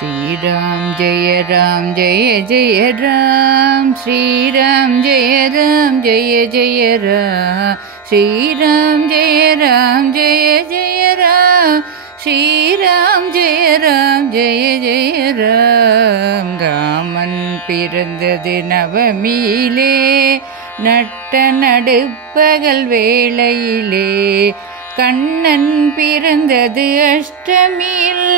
Shri Ram Jaya Jaya Ram, Shri Ram Jaya Jaya Ram, Shri Ram Jaya Jaya Ram, Shri Ram Jaya Jaya Ram. Raman பிறந்தது நவமியிலே, நட்ட நடுப்பகல் வேளையிலே. கண்ணன் பிறந்தது அஷ்டமியில்,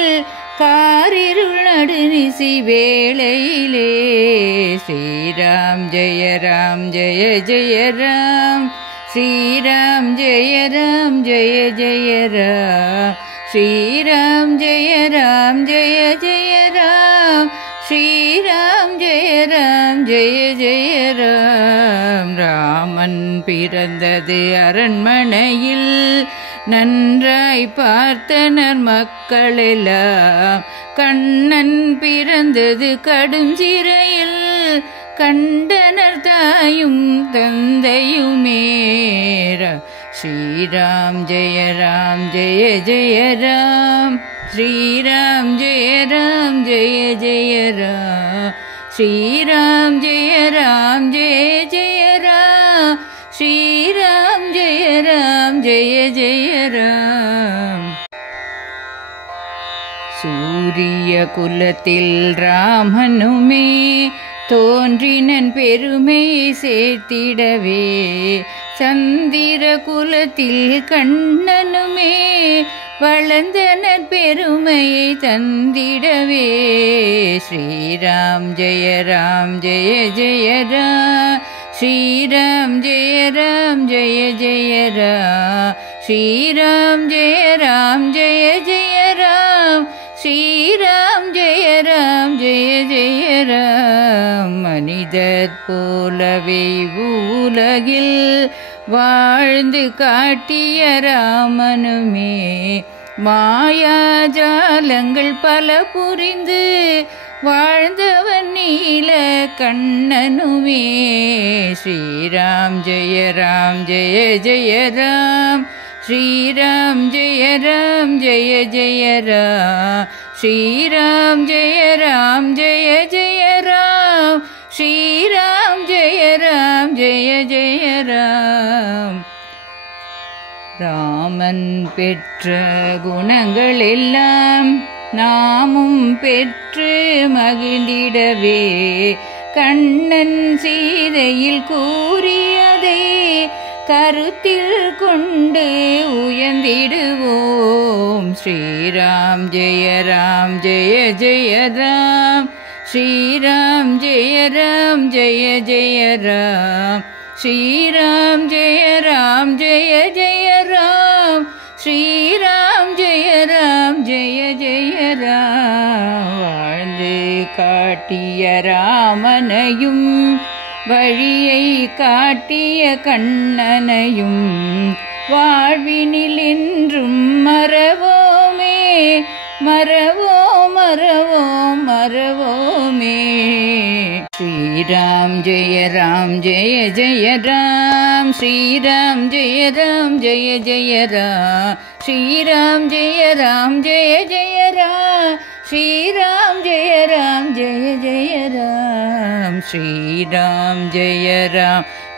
காரிருள் நடுநிசி வேளையிலே. ஸ்ரீராம் ஜெய ஜெய ராம், ஸ்ரீராம் ஜெய ஜெய ராம், ஸ்ரீராம் ஜெய ஜெய ராம், ஸ்ரீராம் ஜெய ஜெய ராம். ராமன் பிறந்தது அரண்மனையில், நன்றாய் பார்த்தனர் மக்களெல்லாம். கண்ணன் பிறந்தது கடும் சிறையில், கண்டனர் தாயும் தந்தையுமே. ஸ்ரீராம் ஜெய ஜெய ராம், ஸ்ரீராம் ஜெய ஜெய ராம், ஸ்ரீராம் ஜெய ஜெய ராம், ஸ்ரீராம் ஜெய ஜெய ராம். சூரிய குலத்தில் ராமனுமே தோன்றினன் பெருமை சேர்த்திடவே, சந்திர குலத்தில் கண்ணனுமே வளர்ந்தனர் பெருமையை தந்திடவே. ஸ்ரீராம் ஜெய ஜெய ராம், ஸ்ரீராம் ஜெய ஜெய ராம், ஸ்ரீராம் ஜெய ஜெய ராம், ஸ்ரீராம் ஜெய ஜெய ராம். மனிதர் போலவே உலகில் வாழ்ந்து காட்டிய ராமனுமே, மாயாஜாலங்கள் பல புரிந்து வாழ்ந்தவன் நீல கண்ணனுமே. ஸ்ரீராம் ஜெய ஜெய ராம், ஸ்ரீராம் ஜெய ஜெய ராம், ஸ்ரீராம் ஜெய ஜெய ராம், ஸ்ரீராம் ஜெய ஜெய ராம். ராமன் பெற்ற குணங்கள் எல்லாம் நாமும் பெற்று மகிழ்ந்திடவே, கண்ணன் சீதையில் கூறியதை கருத்தில் கொண்டு உயர்ந்திடுவோம். ஸ்ரீராம் ஜெய ஜெய ராம், ஸ்ரீராம் ஜெய ஜெய ராம், ஸ்ரீராம் ஜெய ஜெய ராம், ஸ்ரீராம் ஜெய ஜெய ராம். வாழ்ந்து காட்டிய ராமனையும் வழியை காட்டிய கண்ணனையும் வாழ்வினில் என்றும் மறவோமே, மறவோம் மறவோம் மறவோமே. ஸ்ரீராம் ஜெய ஜெய ராம், ஸ்ரீராம் ஜெய ஜெய ஜெய ராம், ஸ்ரீராம் ஜெய ஜெய ராம், ஸ்ரீராம் ஜெய ஜெய ராம், ஸ்ரீராம் ஜெய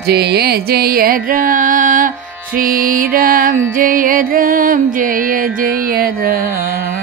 ஜெய ஜெய ராம், ஸ்ரீராம் ஜெய ஜெய ஜெய ராம்.